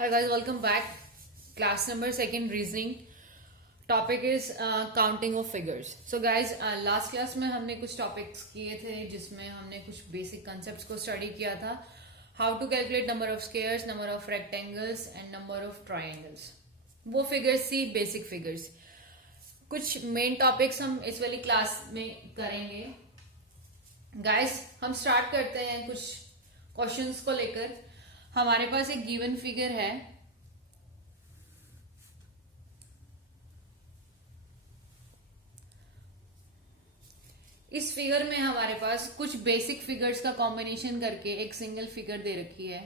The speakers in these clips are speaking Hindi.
Hi guys, welcome back. Class number second reasoning. Topic is counting of figures. So guys, last class में हमने कुछ topics किए थे जिसमें हमने कुछ basic concepts को study किया था. How to calculate number of squares, number of rectangles and number of triangles. वो figures थी basic figures. कुछ main topics हम इस वाली class में करेंगे. Guys, हम start करते हैं कुछ questions को लेकर. हमारे पास एक गिवन फिगर है. इस फिगर में हमारे पास कुछ बेसिक फिगर्स का कॉम्बिनेशन करके एक सिंगल फिगर दे रखी है.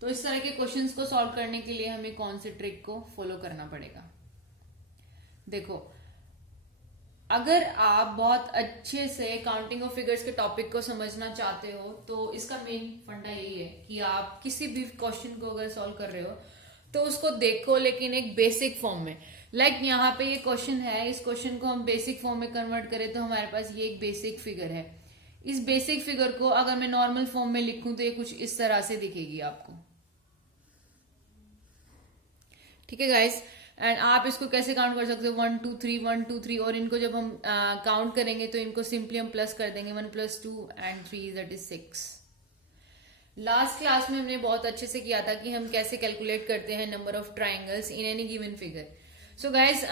तो इस तरह के क्वेश्चंस को सॉल्व करने के लिए हमें कौन से ट्रिक को फॉलो करना पड़ेगा. देखो, अगर आप बहुत अच्छे से काउंटिंग ऑफ फिगर्स के टॉपिक को समझना चाहते हो तो इसका मेन फंडा यही है कि आप किसी भी क्वेश्चन को अगर सॉल्व कर रहे हो तो उसको देखो, लेकिन एक बेसिक फॉर्म में. लाइक यहाँ पे ये क्वेश्चन है, इस क्वेश्चन को हम बेसिक फॉर्म में कन्वर्ट करें तो हमारे पास ये एक बेसिक फिगर है. इस बेसिक फिगर को अगर मैं नॉर्मल फॉर्म में लिखूं तो ये कुछ इस तरह से दिखेगी आपको. ठीक है गाइस, एंड आप इसको कैसे काउंट कर सकते हो 1 2 3 1 2 3. और इनको जब हम काउंट करेंगे तो इनको सिंपली हम प्लस कर देंगे. 1 + 2 and 3 that is 6. Last class में हमने बहुत अच्छे से किया था कि हम कैसे कैलकुलेट करते हैं number of triangles in any given figure. So guys,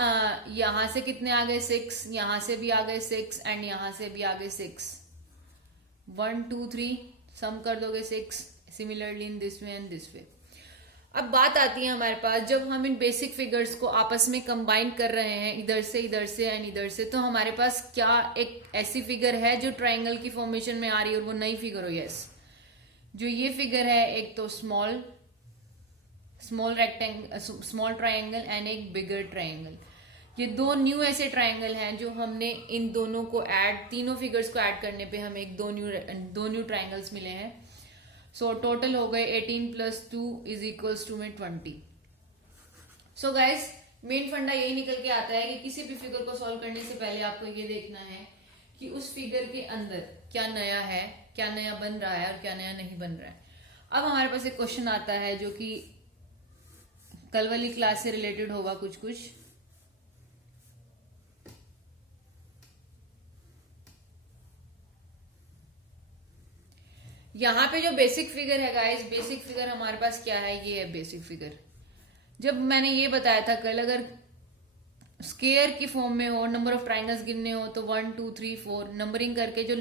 यहां से कितने आ गए 6, यहां से भी आ गए 6 एंड यहां से भी आ गए 6. 1 2 3 सम कर दोगे 6. Similarly in this way and this way. अब बात आती है हमारे पास, जब हम इन बेसिक फिगर्स को आपस में कंबाइन कर रहे हैं इधर से एंड इधर से, तो हमारे पास क्या एक ऐसी फिगर है जो ट्रायंगल की फॉर्मेशन में आ रही है और वो नई फिगर हो. यस, जो ये फिगर है एक तो स्मॉल ट्रायंगल एंड एक बिगर ट्रायंगल. ये दो न्यू ऐसे ट्रायंगल हैं जो हमने इन दोनों को तीनों फिगर्स को ऐड करने पे हमें एक दो न्यू ट्रायंगल्स मिले हैं. सो टोटल हो गए 18 + 2 = में 20. सो गाइस, मेन फंडा यही निकल के आता है कि किसी भी फिगर को सॉल्व करने से पहले आपको ये देखना है कि उस फिगर के अंदर क्या नया है, क्या नया बन रहा है और क्या नया नहीं बन रहा है. अब हमारे पास एक क्वेश्चन आता है जो कि कल वाली क्लास से रिलेटेड होगा कुछ. यहाँ पे जो बेसिक फिगर है गाइस, बेसिक फिगर हमारे पास क्या है, ये है बेसिक फिगर. जब मैंने ये बताया था कल, अगर स्केयर की फॉर्म में हो, नंबर ऑफ ट्राइंगल्स गिनने हो तो 1 2 3 4 नंबरिंग करके जो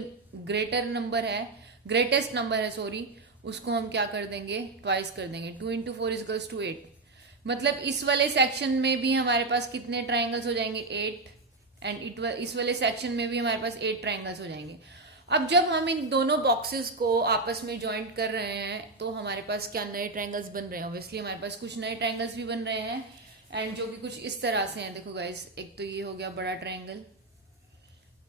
ग्रेटेस्ट नंबर है उसको हम क्या कर देंगे, ट्वाइस कर देंगे. 2 × 4 = 8. मतलब इस वाले सेक्शन में भी हमारे पास कितने ट्राइंगल्स हो जाएंगे, 8. एंड इस वाले सेक्शन में भी हमारे पास 8 ट्राइंगल्स हो जाएंगे. अब जब हम इन दोनों बॉक्सेस को आपस में ज्वाइंट कर रहे हैं तो हमारे पास क्या नए ट्रायंगल्स बन रहे हैं. ऑब्वियसली हमारे पास कुछ नए ट्रायंगल्स भी बन रहे हैं एंड जो कि कुछ इस तरह से हैं. देखो गाइस, एक तो ये हो गया बड़ा ट्रायंगल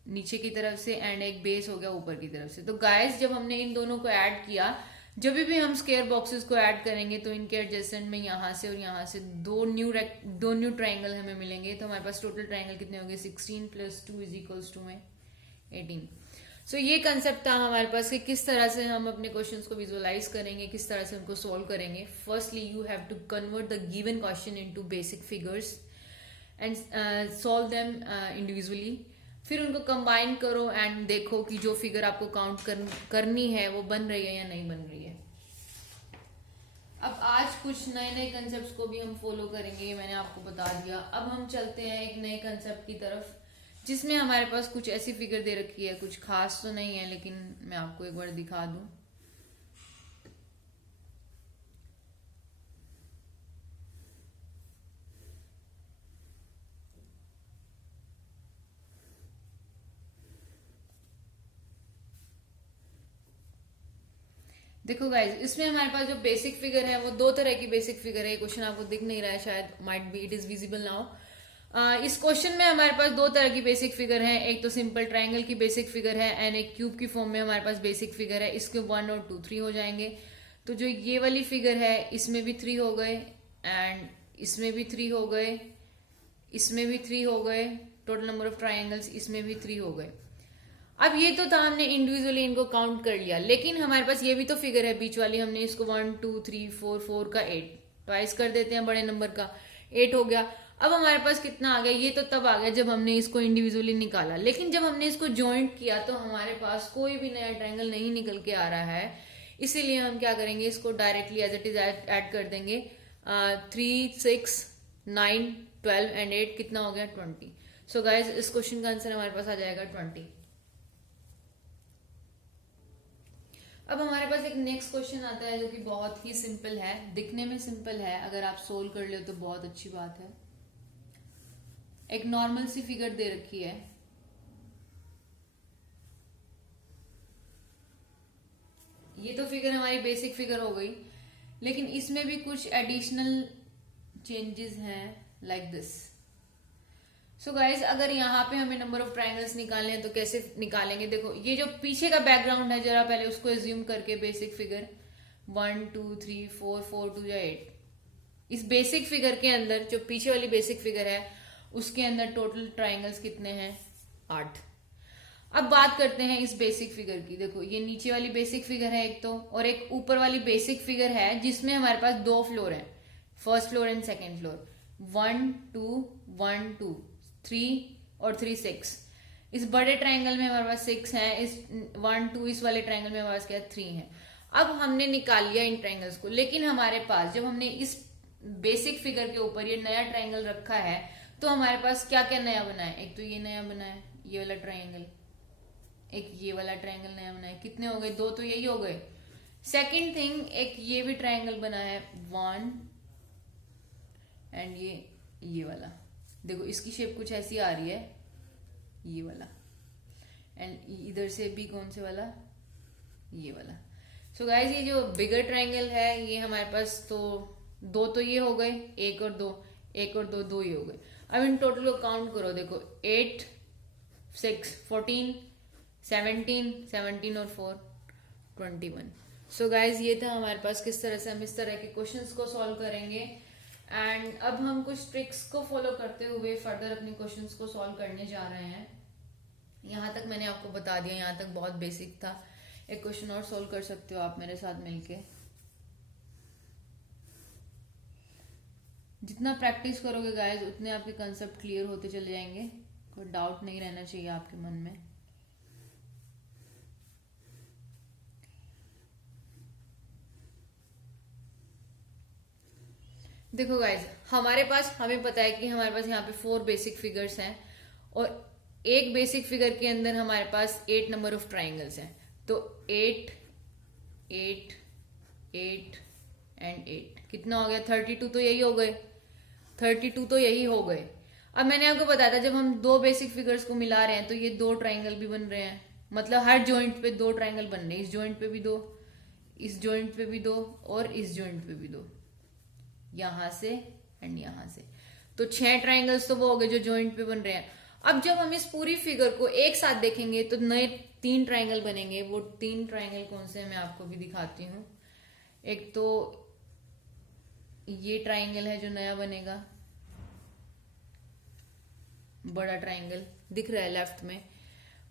नीचे की तरफ से एंड एक बेस हो गया ऊपर की तरफ से. तो गाइस, जब हमने इन दोनों को ऐड किया, जब भी हम स्क्वायर बॉक्सेस को ऐड करेंगे तो इनके एडजेसेंट में यहाँ से और यहाँ से दो न्यू ट्रायंगल हमें मिलेंगे. तो हमारे पास टोटल ट्रायंगल कितने होंगे, 16 + 2 = में 18. सो ये कंसेप्ट था हमारे पास कि किस तरह से हम अपने क्वेश्चंस को विजुअलाइज करेंगे, किस तरह से उनको सॉल्व करेंगे. Firstly you have to convert the given question into basic figures and solve them individually. फिर उनको कंबाइन करो एंड देखो कि जो फिगर आपको काउंट करनी है वो बन रही है या नहीं बन रही है. अब आज कुछ नए कंसेप्ट को भी हम फॉलो करेंगे, मैंने आपको बता दिया. अब हम चलते हैं एक नए कंसेप्ट की तरफ जिसमें हमारे पास कुछ ऐसी फिगर दे रखी है, कुछ खास तो नहीं है लेकिन मैं आपको एक बार दिखा दूं. देखो गाइज, इसमें हमारे पास जो बेसिक फिगर है वो दो तरह की बेसिक फिगर है. क्वेश्चन आपको दिख नहीं रहा है शायद, might be it is visible now. इस क्वेश्चन में हमारे पास दो तरह की बेसिक फिगर है. एक तो सिंपल ट्रायंगल की बेसिक फिगर है एंड एक क्यूब की फॉर्म में हमारे पास बेसिक फिगर है. इसके 1 और 2 3 हो जाएंगे. तो जो ये वाली फिगर है इसमें भी 3 हो गए एंड इसमें भी 3 हो गए, इसमें भी 3 हो गए. टोटल नंबर ऑफ ट्रायंगल्स इसमें भी 3 हो गए. अब ये तो था, हमने इंडिविजुअली इनको काउंट कर लिया, लेकिन हमारे पास ये भी तो फिगर है बीच वाली. हमने इसको 1 2 3 4 4 का 8 ट्वाइस कर देते हैं बड़े नंबर का, 8 हो गया। अब हमारे पास कितना आ गया, ये तो तब आ गया जब हमने इसको इंडिविजुअली निकाला, लेकिन जब हमने इसको ज्वाइंट किया तो हमारे पास कोई भी नया ट्रायंगल नहीं निकल के आ रहा है। इसीलिए हम क्या करेंगे, इसको directly as it is add कर देंगे। 3, 6, 9, 12 एंड 8 कितना हो गया, 20। सो गाइज इस क्वेश्चन का आंसर हमारे पास आ जाएगा 20। अब हमारे पास एक नेक्स्ट क्वेश्चन आता है जो कि बहुत ही सिंपल है, दिखने में सिंपल है, अगर आप सोल्व कर ले तो बहुत अच्छी बात है। एक नॉर्मल सी फिगर दे रखी है, ये तो फिगर हमारी बेसिक फिगर हो गई, लेकिन इसमें भी कुछ एडिशनल चेंजेस हैं लाइक दिस। सो गाइज अगर यहाँ पे हमें नंबर ऑफ ट्रायंगल्स निकालने हैं तो कैसे निकालेंगे, देखो ये जो पीछे का बैकग्राउंड है जरा पहले उसको एज्यूम करके बेसिक फिगर 1 2 3 4 4 2 या 8, इस बेसिक फिगर के अंदर जो पीछे वाली बेसिक फिगर है उसके अंदर टोटल ट्रायंगल्स कितने हैं, 8। अब बात करते हैं इस बेसिक फिगर की। देखो ये नीचे वाली बेसिक फिगर है एक तो, और एक ऊपर वाली बेसिक फिगर है जिसमें हमारे पास 2 फ्लोर हैं, first floor and second floor. 1 2 1 2 3 और 3 6। इस बड़े ट्रायंगल में हमारे पास 6 है, इस 1 2 इस वाले ट्रायंगल में हमारे पास क्या 3 है। अब हमने निकाल लिया इन ट्रायंगल्स को, लेकिन हमारे पास जब हमने इस बेसिक फिगर के ऊपर ये नया ट्रायंगल रखा है तो हमारे पास क्या क्या नया बना है, एक तो ये नया बना है ये वाला ट्रायंगल, एक ये वाला ट्रायंगल नया बना है, कितने हो गए, 2 तो यही हो गए। सेकंड थिंग एक ये भी ट्रायंगल बना है 1 एंड ये वाला, देखो इसकी शेप कुछ ऐसी आ रही है ये वाला, एंड इधर से भी कौन से वाला, ये वाला। सो गाइज ये जो बिगर ट्रायंगल है ये हमारे पास तो 2 तो ये हो गए, 1 और 2 1 और 2 2 ही हो गए। अब इन टोटल को काउंट करो, देखो 8 6 14 17 17 और 4 21। सो गाइज ये था हमारे पास किस तरह से हम इस तरह के क्वेश्चंस को सॉल्व करेंगे। एंड अब हम कुछ ट्रिक्स को फॉलो करते हुए फर्दर अपने क्वेश्चंस को सॉल्व करने जा रहे हैं। यहाँ तक मैंने आपको बता दिया, यहाँ तक बहुत बेसिक था। एक क्वेश्चन और सॉल्व कर सकते हो आप मेरे साथ मिलके। जितना प्रैक्टिस करोगे गाइज उतने आपके कंसेप्ट क्लियर होते चले जाएंगे, कोई डाउट नहीं रहना चाहिए आपके मन में। देखो गाइज हमारे पास, हमें पता है कि हमारे पास यहाँ पे 4 बेसिक फिगर्स हैं और एक बेसिक फिगर के अंदर हमारे पास 8 नंबर ऑफ ट्राइंगल्स हैं। तो 8 8 8 एंड 8 कितना हो गया, 32 तो यही हो गए, 32 तो यही हो गए। अब मैंने आपको बताया था जब हम 2 बेसिक फिगर्स को मिला रहे हैं तो ये 2 ट्राइंगल भी बन रहे हैं, मतलब हर जॉइंट पे 2 ट्राइंगल बन रहे हैं। इस जॉइंट पे भी 2, इस जॉइंट पे भी 2 और इस जॉइंट पे भी 2, यहां से एंड यहां से। तो 6 ट्राइंगल्स तो वो हो गए जो जॉइंट पे बन रहे हैं। अब जब हम इस पूरी फिगर को एक साथ देखेंगे तो नए 3 ट्राइंगल बनेंगे। वो 3 ट्राइंगल कौन से मैं आपको भी दिखाती हूँ। एक तो ये ट्राइंगल है जो नया बनेगा, बड़ा ट्राइंगल दिख रहा है लेफ्ट में,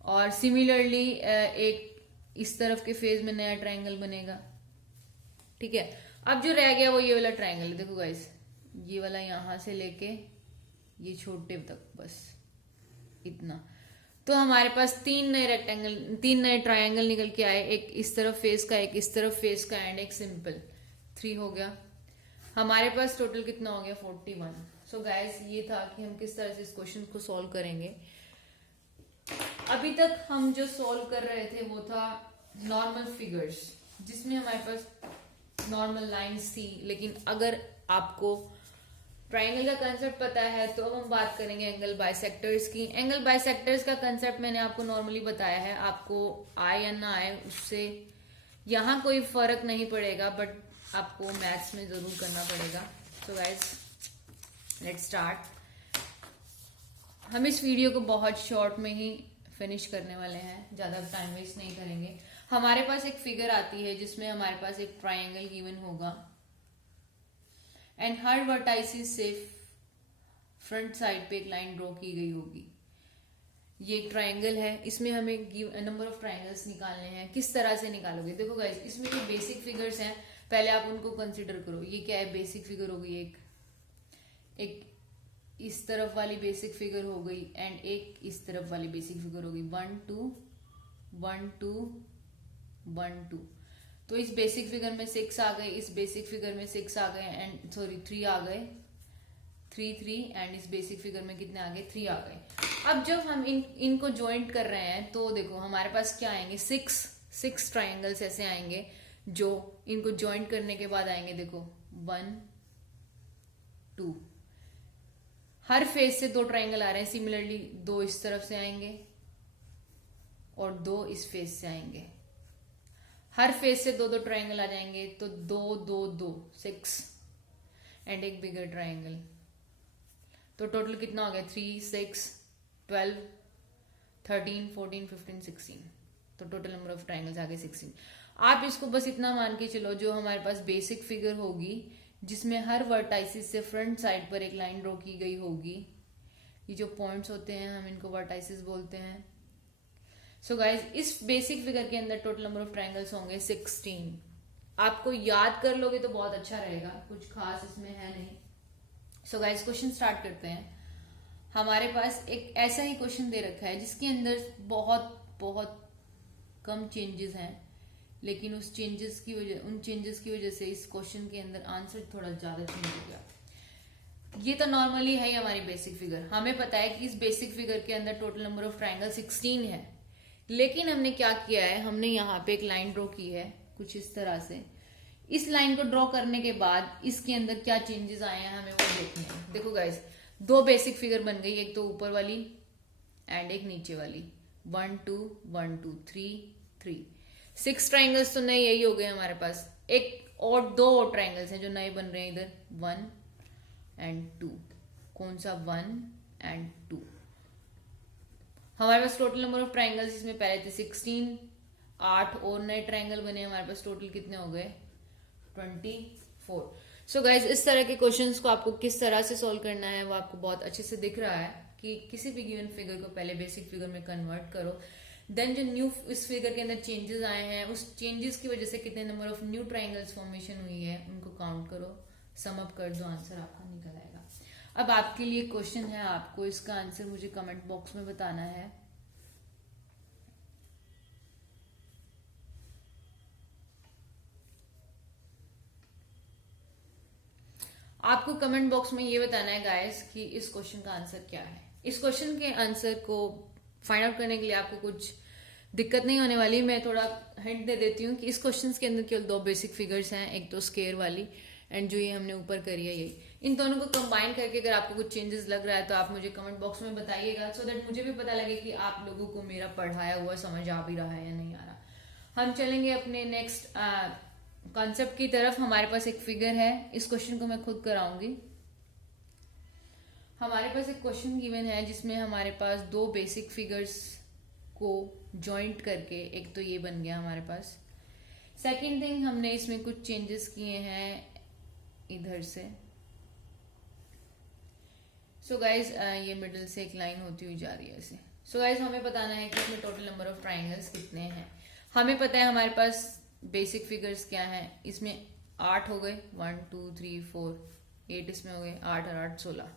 और सिमिलरली एक इस तरफ के फेज में नया ट्राइंगल बनेगा। ठीक है, अब जो रह गया वो ये वाला ट्राइंगल। देखो गाइस ये वाला यहां से लेके ये छोटे तक, बस इतना। तो हमारे पास 3 नए रेक्टेंगल, 3 नए ट्राइंगल निकल के आए, एक इस तरफ फेस का, एक इस तरफ फेस का एंड एक सिंपल। 3 हो गया हमारे पास। टोटल कितना हो गया, 41। सो गाइस ये था कि हम किस तरह से इस क्वेश्चन को सॉल्व करेंगे। अभी तक हम जो सॉल्व कर रहे थे वो था नॉर्मल फिगर्स, जिसमें हमारे पास नॉर्मल लाइंस थी। लेकिन अगर आपको ट्राइंगल का कंसेप्ट पता है तो अब हम बात करेंगे एंगल बाइसेक्टर्स की। एंगल बाइसेक्टर्स का कंसेप्ट मैंने आपको नॉर्मली बताया है, आपको आए या ना आए उससे यहाँ कोई फर्क नहीं पड़ेगा, बट आपको मैथ्स में जरूर करना पड़ेगा। So guys let's start. हम इस वीडियो को बहुत शॉर्ट में ही फिनिश करने वाले हैं, ज्यादा टाइम वेस्ट नहीं करेंगे। हमारे पास एक फिगर आती है जिसमें हमारे पास एक ट्राइंगल गिवन होगा एंड हर वर्टाइसिस से फ्रंट साइड पे एक लाइन ड्रॉ की गई होगी। ये एक ट्राइंगल है, इसमें हमें नंबर ऑफ ट्राइंगल्स निकालने हैं। किस तरह से निकालोगे, देखो गाइस इसमें जो बेसिक फिगर्स हैं पहले आप उनको कंसिडर करो। ये क्या है, बेसिक फिगर हो गई एक इस तरफ वाली बेसिक फिगर हो गई एंड एक इस तरफ वाली बेसिक फिगर हो गई, 1 2 1 2 1 2। तो इस बेसिक फिगर में 6 आ गए, इस बेसिक फिगर में 6 आ गए एंड सॉरी 3 आ गए, 3 3 एंड इस बेसिक फिगर में कितने आ गए, 3 आ गए। अब जब हम इनको ज्वाइंट कर रहे हैं तो देखो हमारे पास क्या आएंगे, 6 ट्राइंगल्स ऐसे आएंगे जो इनको ज्वाइंट करने के बाद आएंगे। देखो 1 2, हर फेस से 2 ट्राइंगल आ रहे हैं, सिमिलरली 2 इस तरफ से आएंगे और 2 इस फेस से आएंगे। हर फेस से 2 ट्राइंगल आ जाएंगे तो 2 2 2 6 एंड एक बिगर ट्राइंगल। तो टोटल कितना हो गया, 3 6 12 13 14 15 16। तो टोटल नंबर ऑफ ट्राइंगल्स आ गए 16। आप इसको बस इतना मान के चलो, जो हमारे पास बेसिक फिगर होगी जिसमें हर वर्टाइसिस से फ्रंट साइड पर एक लाइन ड्रॉ की गई होगी, ये जो पॉइंट्स होते हैं हम इनको वर्टाइसिस बोलते हैं। सो गाइज इस बेसिक फिगर के अंदर टोटल नंबर ऑफ ट्राइंगल्स होंगे 16। आपको याद कर लोगे तो बहुत अच्छा रहेगा, कुछ खास इसमें है नहीं। सो गाइज क्वेश्चन स्टार्ट करते हैं। हमारे पास एक ऐसा ही क्वेश्चन दे रखा है जिसके अंदर बहुत बहुत कम चेंजेस हैं, लेकिन उन चेंजेस की वजह से इस क्वेश्चन के अंदर आंसर थोड़ा ज्यादा चेंज हो गया। ये तो नॉर्मली है हमारी बेसिक फिगर, हमें पता है कि इस बेसिक फिगर के अंदर टोटल नंबर ऑफ ट्राइंगल 16 है, लेकिन हमने क्या किया है, हमने यहाँ पे एक लाइन ड्रॉ की है कुछ इस तरह से। इस लाइन को ड्रॉ करने के बाद इसके अंदर क्या चेंजेस आए हैं हमें वो देखने हैं। देखो गाइज 2 बेसिक फिगर बन गई, एक तो ऊपर वाली एंड एक नीचे वाली, 1 2 1 2 3 3। 6 ट्राइंगल्स तो नए यही हो गए हमारे पास। एक और 2 और ट्राइंगल्स हैं जो नए बन रहे हैं इधर, 1 एंड 2। कौन सा, 1 एंड 2। हमारे पास टोटल नंबर ऑफ ट्राइंगल्स इसमें पहले थे 16, 8 और नए ट्राइंगल बने, हमारे पास टोटल कितने हो गए, 24। सो गाइज इस तरह के क्वेश्चंस को आपको किस तरह से सॉल्व करना है वो आपको बहुत अच्छे से दिख रहा है कि किसी भी गिवन फिगर को पहले बेसिक फिगर में कन्वर्ट करो, देन जो न्यू इस फिगर के अंदर चेंजेस आए हैं उस चेंजेस की वजह से कितने number of new triangles formation हुई है उनको काउंट करो, सम अप कर दो, आंसर आपका निकल आएगा। अब आपके लिए क्वेश्चन है, आपको इसका आंसर मुझे कमेंट बॉक्स में बताना है। आपको कमेंट बॉक्स में ये बताना है गाइस कि इस क्वेश्चन का आंसर क्या है। इस क्वेश्चन के आंसर को फाइंड आउट करने के लिए आपको कुछ दिक्कत नहीं होने वाली। मैं थोड़ा हिंट दे देती हूँ कि इस क्वेश्चन के अंदर केवल 2 बेसिक फिगर्स हैं, एक तो स्क्वायर वाली एंड जो ये हमने ऊपर करी है यही। इन दोनों को कंबाइन करके अगर आपको कुछ चेंजेस लग रहा है तो आप मुझे कमेंट बॉक्स में बताइएगा, सो दैट मुझे भी पता लगे कि आप लोगों को मेरा पढ़ाया हुआ समझ आ भी रहा है या नहीं आ रहा। हम चलेंगे अपने नेक्स्ट कॉन्सेप्ट की तरफ। हमारे पास एक फिगर है, इस क्वेश्चन को मैं खुद कराऊंगी। हमारे पास एक क्वेश्चन गिवन है जिसमें हमारे पास 2 बेसिक फिगर्स को जॉइंट करके एक तो ये बन गया हमारे पास। सेकंड थिंग, हमने इसमें कुछ चेंजेस किए हैं इधर से। सो गाइज ये मिडिल से एक लाइन होती हुई जा रही है ऐसे। सो गाइज हमें बताना है कि इसमें टोटल नंबर ऑफ ट्राइंगल्स कितने हैं। हमें पता है हमारे पास बेसिक फिगर्स क्या हैं, इसमें 8 हो गए, 1 2 3 4 8 इसमें हो गए, 8 और 8 16।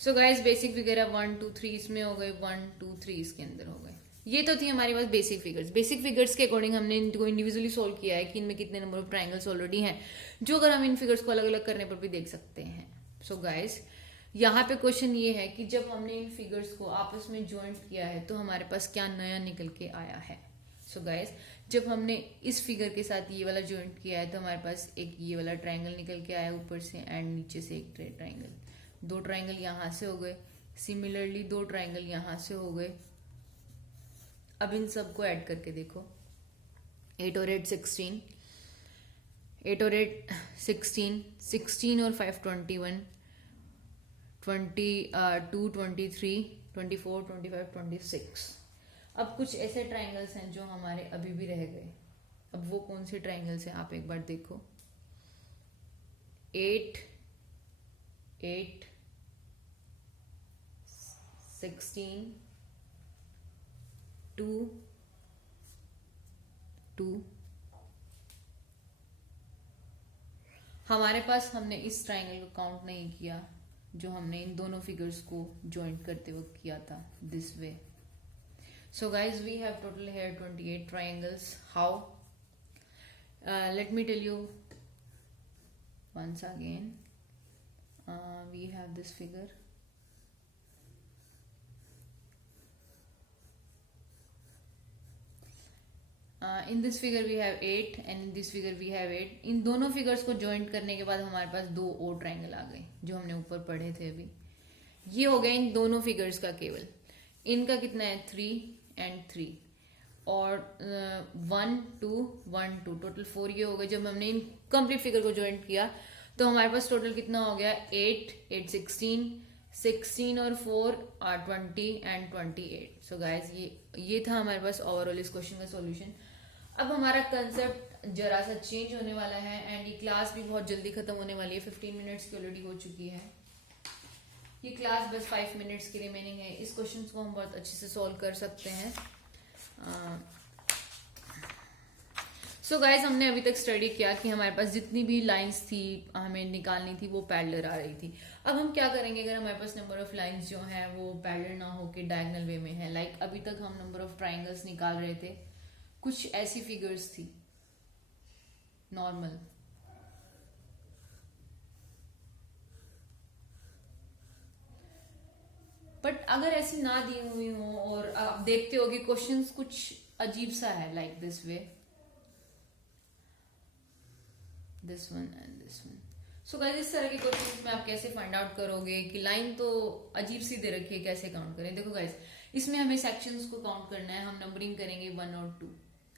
सो गाइज बेसिक फिगर है 1 2 3 इसमें हो गए, 1 2 3 इसके अंदर हो गए। ये तो थी हमारे पास बेसिक फिगर्स। बेसिक फिगर्स के अकॉर्डिंग हमने इनको इंडिविजुअली सोल्व किया है कि इनमें कितने नंबर ऑफ ट्राइंगल्स ऑलरेडी हैं, जो अगर हम इन फिगर्स को अलग अलग करने पर भी देख सकते हैं। सो गाइज यहाँ पे क्वेश्चन ये है कि जब हमने इन फिगर्स को आपस में ज्वाइंट किया है तो हमारे पास क्या नया निकल के आया है। सो गाइज जब हमने इस फिगर के साथ ये वाला ज्वाइंट किया है तो हमारे पास एक ये वाला ट्राइंगल निकल के आया ऊपर से एंड नीचे से एक ट्राइंगल। 2 ट्राइंगल यहाँ से हो गए, सिमिलरली 2 ट्राइंगल यहाँ से हो गए। अब इन सबको ऐड करके देखो, 8 और 8 16, 8 और 8 16, 16 और 5 21, 22 23 24 25 26। अब कुछ ऐसे ट्राइंगल्स हैं जो हमारे अभी भी रह गए। अब वो कौन से ट्राइंगल्स हैं आप एक बार देखो, 8 8 16 2 2 हमारे पास हमने इस ट्राइंगल को काउंट नहीं किया जो हमने इन दोनों फिगर्स को ज्वाइंट करते वक्त किया था, this way. So guys, we have total here 28 triangles. How? Let me tell you once again. We have this figure. In this figure we have 8 and in this figure we have 8. इन दोनों फिगर्स को ज्वाइंट करने के बाद हमारे पास दो और ट्राइंगल आ गए जो हमने ऊपर पढ़े थे अभी. ये हो गया इन दोनों फिगर्स का केवल. इनका कितना है 3 and 3 और 1 2 1 2 टोटल 4 ये हो गए. जब हमने इन कंप्लीट फिगर को ज्वाइंट किया तो हमारे पास टोटल कितना हो गया 8 8 16 16 और 4 20 and 28. सो गाइज ये था हमारे पास ओवरऑल इस क्वेश्चन का सॉल्यूशन. अब हमारा कंसेप्ट जरा सा चेंज होने वाला है एंड ये क्लास भी बहुत जल्दी खत्म होने वाली है. 15 मिनट्स की ऑलरेडी हो चुकी है. ये क्लास बस 5 मिनट्स की रिमेनिंग है. इस क्वेश्चन को हम बहुत अच्छे से सॉल्व कर सकते हैं. सो गाइज हमने अभी तक स्टडी किया कि हमारे पास जितनी भी लाइंस थी हमें निकालनी थी वो पैरेलल आ रही थी. अब हम क्या करेंगे अगर हमारे पास नंबर ऑफ लाइंस जो हैं वो पैरेलल ना होके डायगोनल वे में है. लाइक अभी तक हम नंबर ऑफ ट्राइंगल्स निकाल रहे थे. कुछ ऐसी फिगर्स थी नॉर्मल, बट अगर ऐसी ना दी हुई हो और आप देखते हो कि क्वेश्चंस कुछ अजीब सा है, like this way, this one and this one. So guys इस तरह के क्वेश्चंस में आप कैसे फाइंड आउट करोगे कि लाइन तो अजीब सी दे रखी है, कैसे काउंट करें. देखो गाइस इसमें हमें सेक्शंस को काउंट करना है. हम नंबरिंग करेंगे 1 और 2.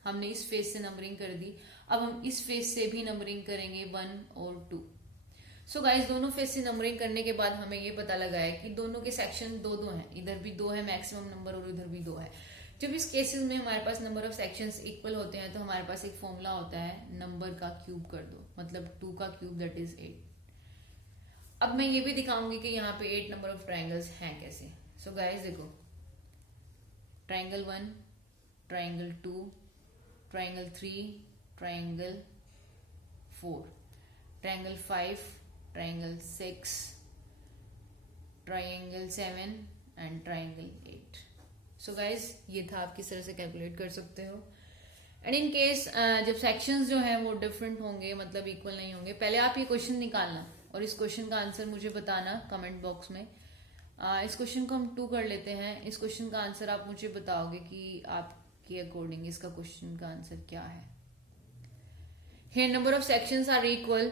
हमने इस फेस से नंबरिंग कर दी. अब हम इस फेस से भी नंबरिंग करेंगे 1 और 2. सो गाइस दोनों फेस से नंबरिंग करने के बाद हमें ये पता लगा है कि दोनों के सेक्शन दो दो हैं. इधर भी 2 है मैक्सिमम नंबर और इधर भी 2 है. जब इस केसेस में हमारे पास नंबर ऑफ सेक्शंस इक्वल होते हैं तो हमारे पास एक फॉर्मूला होता है नंबर का क्यूब कर दो, मतलब 2 का क्यूब दैट इज 8. अब मैं ये भी दिखाऊंगी कि यहाँ पे 8 नंबर ऑफ ट्राइंगल्स हैं कैसे. सो गाइस देखो, triangle 1, triangle 2, triangle 3, triangle 4, triangle 5, triangle 6, triangle 7 and triangle 8. So guys ये था, आप किस तरह से कैलकुलेट कर सकते हो. एंड इन केस जब सेक्शंस जो हैं वो डिफरेंट होंगे, मतलब इक्वल नहीं होंगे, पहले आप ये क्वेश्चन निकालना और इस क्वेश्चन का आंसर मुझे बताना कमेंट बॉक्स में. इस क्वेश्चन को हम 2 कर लेते हैं. इस क्वेश्चन का आंसर आप मुझे बताओगे कि आपके अकॉर्डिंग इसका क्वेश्चन का आंसर क्या है. Here number of sections are equal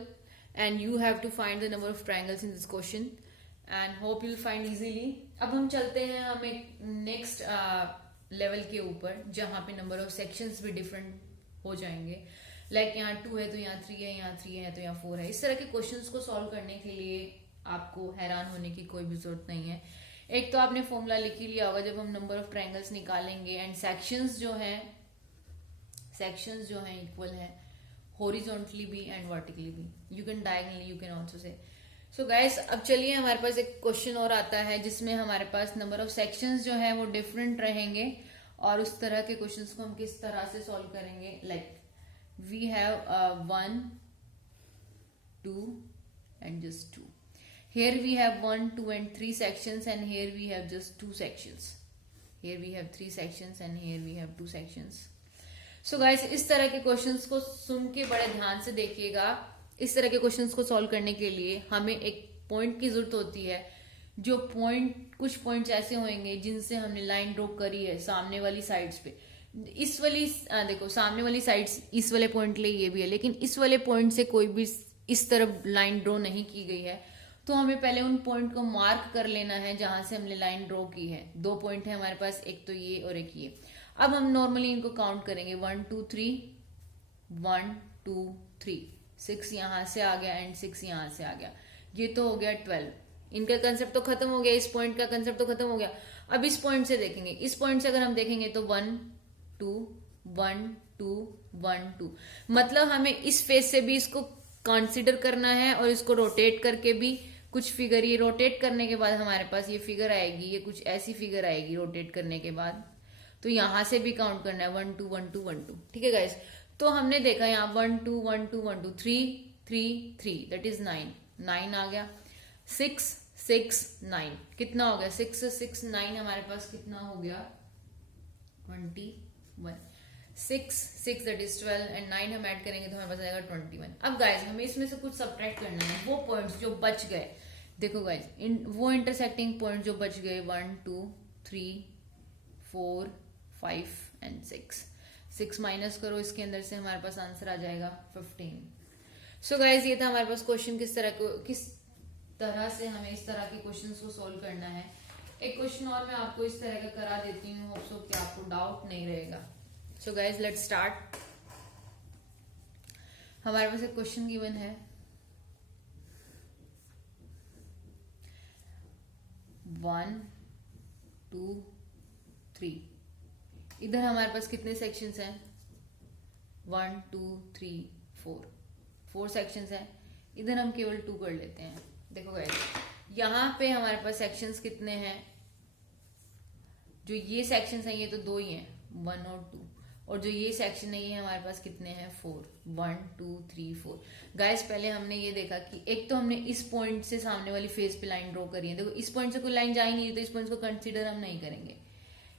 and you have to find the number of triangles in this question and hope you'll find easily. अब हम चलते हैं हमें नेक्स्ट लेवल के ऊपर जहां पे नंबर ऑफ सेक्शंस भी डिफरेंट हो जाएंगे. लाइक यहाँ 2 है तो यहाँ 3 है, यहाँ 3 है तो यहाँ 4 है. इस तरह के क्वेश्चंस को सॉल्व करने के लिए आपको हैरान होने की कोई भी जरूरत नहीं है. एक तो आपने फॉर्मूला लिख ही लिया होगा जब हम नंबर ऑफ ट्राइंगल्स निकालेंगे एंड सेक्शंस जो हैं इक्वल है हॉरिजॉन्टली भी एंड वर्टिकली भी. You can diagonally, you can also say. So guys अब चलिए हमारे पास एक क्वेश्चन और आता है जिसमें हमारे पास नंबर ऑफ सेक्शंस जो है वो डिफरेंट रहेंगे और उस तरह के क्वेश्चंस को हम किस तरह से सॉल्व करेंगे. Like we have 1 2 and just 2. Here we have 1 2 and 3 sections and here we have just 2 sections. Here we have 3 sections and here we have 2 sections. So guys इस तरह के क्वेश्चंस को सुन के बड़े ध्यान से देखिएगा. इस तरह के क्वेश्चंस को सॉल्व करने के लिए हमें एक पॉइंट की जरूरत होती है. जो पॉइंट, कुछ पॉइंट्स ऐसे होंगे जिनसे हमने लाइन ड्रॉ करी है सामने वाली साइड्स पे. इस वाली देखो सामने वाली साइड्स इस वाले पॉइंट के लिए ये भी है, लेकिन इस वाले पॉइंट से कोई भी इस तरफ लाइन ड्रॉ नहीं की गई है. तो हमें पहले उन पॉइंट को मार्क कर लेना है जहां से हमने लाइन ड्रॉ की है. 2 पॉइंट है हमारे पास, एक तो ये और एक ये. अब हम नॉर्मली इनको काउंट करेंगे 1 2 3 1 2 3. 6 यहां से आ गया एंड 6 यहां से आ गया. ये तो हो गया 12. इनका कंसेप्ट तो खत्म हो गया, इस पॉइंट का कंसेप्ट तो खत्म हो गया. अब इस पॉइंट से देखेंगे. इस पॉइंट से अगर हम देखेंगे तो 1 2 1 2 1 2. मतलब हमें इस फेस से भी इसको कंसिडर करना है और इसको रोटेट करके भी कुछ फिगर, ये रोटेट करने के बाद हमारे पास ये फिगर आएगी, ये कुछ ऐसी फिगर आएगी रोटेट करने के बाद. तो यहां से भी काउंट करना है 1 2 1 2 1 2. ठीक है गाइस. तो हमने देखा यहाँ 1 2 1 2 1 2 3 3 3 दैट इज 9, 9 आ गया। 6 6 9 कितना हो गया? 6 6 9 हमारे पास कितना हो गया? 21। 6 6 दैट इज 12 एंड 9 हम ऐड करेंगे तो हमारे पास आएगा 21। अब गाइज हमें इसमें से कुछ सब्ट्रैक्ट करना है, वो पॉइंट्स जो बच गए। देखो गाइज वो इंटरसेक्टिंग पॉइंट जो बच गए 1 2 3 4 5 एंड 6 6 माइनस करो इसके अंदर से, हमारे पास आंसर आ जाएगा 15। सो गाइज ये था हमारे पास क्वेश्चन किस तरह से हमें इस तरह के क्वेश्चंस को सोल्व करना है। एक क्वेश्चन और मैं आपको इस तरह का करा देती हूँ, होप सो कि आपको डाउट नहीं रहेगा। So guys let's start. हमारे पास एक क्वेश्चन गिवन है 1 2 3। इधर हमारे पास कितने सेक्शंस हैं? 1 2 3 4 सेक्शंस हैं। इधर हम केवल 2 कर लेते हैं। देखो गाइस यहाँ पे हमारे पास सेक्शंस कितने हैं? जो ये सेक्शंस हैं ये तो 2 ही हैं, 1 और 2, और जो ये सेक्शन है ये हमारे पास कितने हैं? 4, 1 2 3 4। गाइस पहले हमने ये देखा कि एक तो हमने इस पॉइंट से सामने वाली फेस पे लाइन ड्रॉ करी है। देखो इस पॉइंट से कोई लाइन जा ही नहीं रही, तो इस पॉइंट को कंसिडर हम नहीं करेंगे।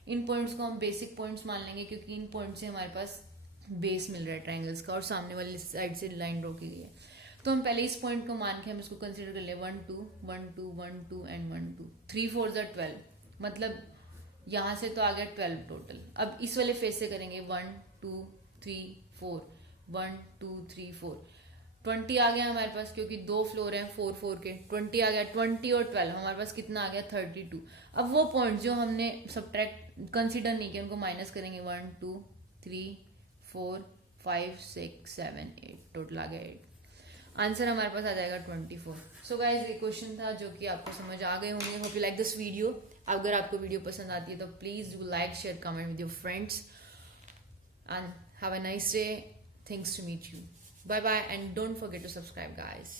इन पॉइंट्स को हम बेसिक पॉइंट्स मान लेंगे क्योंकि इन पॉइंट से हमारे पास बेस मिल रहा है ट्राइंगल्स का और सामने वाली साइड से लाइन ड्रॉ की गई है। तो हम पहले इस पॉइंट को मान के हम इसको कंसिडर कर ले 1 2 1 2 1 2 एंड 1 2 3 4 12, मतलब यहां से तो आ गया 12 टोटल। अब इस वाले फेस से करेंगे 1 2 3 4 1 2 3 4 20 आ गया हमारे पास, क्योंकि 2 फ्लोर हैं 4 4 के। 20 आ गया, 20 और 12 हमारे पास कितना आ गया? 32। अब वो पॉइंट जो हमने सब्ट्रैक्ट कंसिडर नहीं किया उनको माइनस करेंगे 1 2 3 4 5 6 7 8, टोटल आ गया 8। आंसर हमारे पास आ जाएगा 24। सो गाइज ये क्वेश्चन था जो कि आपको समझ आ गए होंगे। Hope you like this video. अगर आपको वीडियो पसंद आती है तो please do like share comment with your friends and have a nice day. Thanks to meet you. Bye bye and don't forget to subscribe guys.